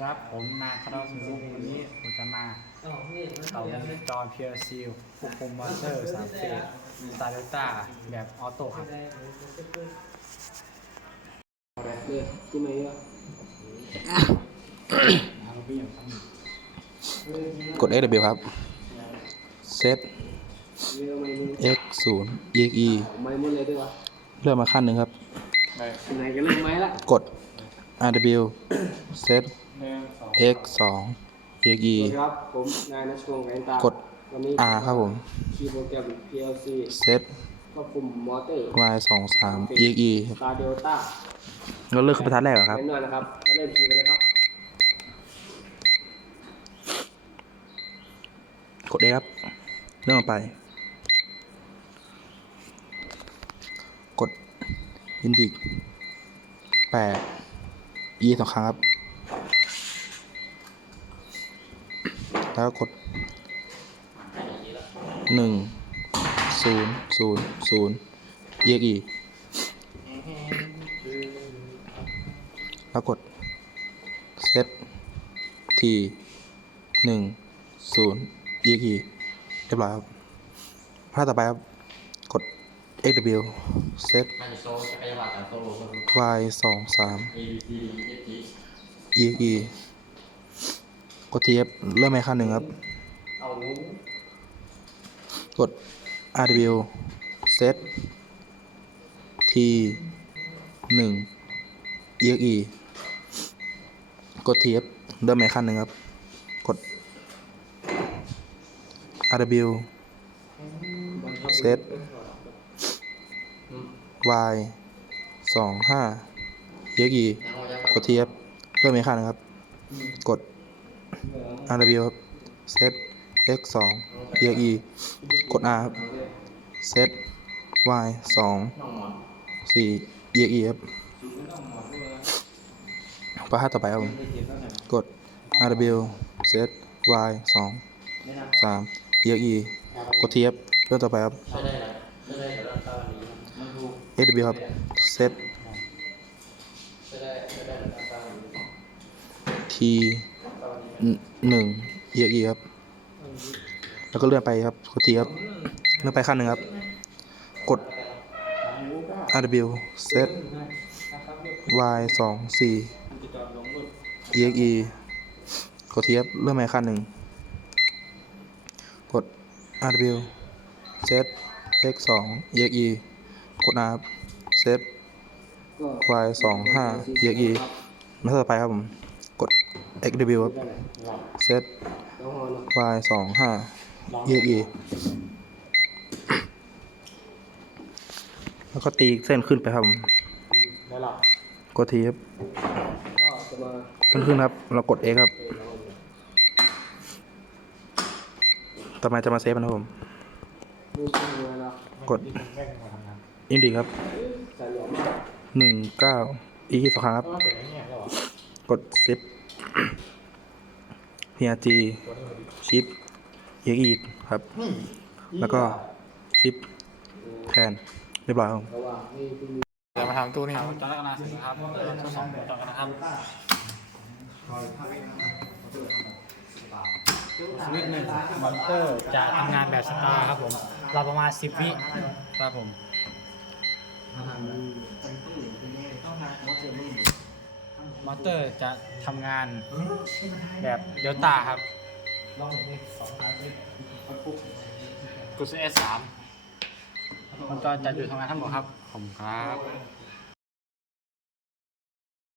ครับ ผมนาคราสุรุวันนี้ผมจะมาเอาจอ PLC ควบคุมมอเตอร์สามเฟสสตาเดลต้าแบบออโต้ครับเลยที่ไหนอะกด XW ครับเร็วไหมนี่ x exe ผมไม่มดเลื่อนมาขั้นหนึ่งครับไหนก็เริ่ มไหมละกด rw set x 2 exe ครับ ผมนายนัชพงศ์แวนตากด วันนี้ r ครับผม คีย์โปรแกรม PLC set ควบคุมมอเตอร์ y 2 3 exe ตาเดลต้าเราเลือกขึ้นบรรทัดแรกเหรอครับเป็นหน่อยนะครับ มาเริ่มคีย์กันเลยครับ กด A ครับ เลื่อนลงไป กด indic 8 e สองครั้งครับ แล้วก็กดหนึ่งศูนย์ศูนย์ศูนย์ exe แล้วกด set t หนึ่งศูนย์ exe เรียบร้อยครับภาพต่อไปครับกด xw set มันจะโซ่จักรยานกับโซ่ลง y สองสาม A B C D E e กด tf เริ่มไม่ขั้นหนึ่งครับ กด rw set t หนึ่ง exe กด tf เริ่มไม่ขั้นหนึ่งครับ กด rw set y สองห้า exe กด tf เริ่มไม่ขั้นหนึ่งครับ กด rw ครับ set x สอง exe กด r ครับ set y สองน้องหมอนสี่ exe ครับประหัตต่อไปครับผมกด rw set y สองสาม exe กด t ครับเรื่องต่อไปครับใช่ได้แล้วใช่ได้แต่เราตอนนี้มันถูก sw ครับ set ใช่ได้ใช่ได้แต่ตอนนี้ t หนึ่ง E E ครับ แล้วก็เลื่อนไปครับกด t ครับเลื่อนไปขั้นหนึ่งครับ กด rw set y สองสี่ exe กด t ครับเลื่อนไปขั้นหนึ่ง กด rw set x สอง exe กด r ครับ set y สองห้า exe มาต่อไปครับผม xw ครับ set น้องฮอนเนาะ y สองห้า exe แล้วก็ตีเส้นขึ้นไปครับผมแล้วเรากดทีครับก็จะมาขึ้นขึ้นครับ เรากด X ครับ ต่อมาจะมาเซฟนะครับผมดูข้างในแล้วกดอินดีครับจะหลวมมากหนึ่งเก้าอีกสองครั้งครับกดซิป PRG ชิป EXE ครับ แล้วก็ชิปแทนเรียบร้อยครับผมระหว่างที่เพิ่งเดี๋ยวมาทำตู้นี้ครับจอแล้วกันนะครับทดสอบจอกันนะครับสวิตช์หนึ่งมอเตอร์จะทำงานแบบสตาร์ครับผมเราประมาณ 10 วิครับผม มอเตอร์จะทำงานแบบเดลต้าครับกด S3 มันก็จะอยู่ทำงานทั้งหมดครับ ผมครับ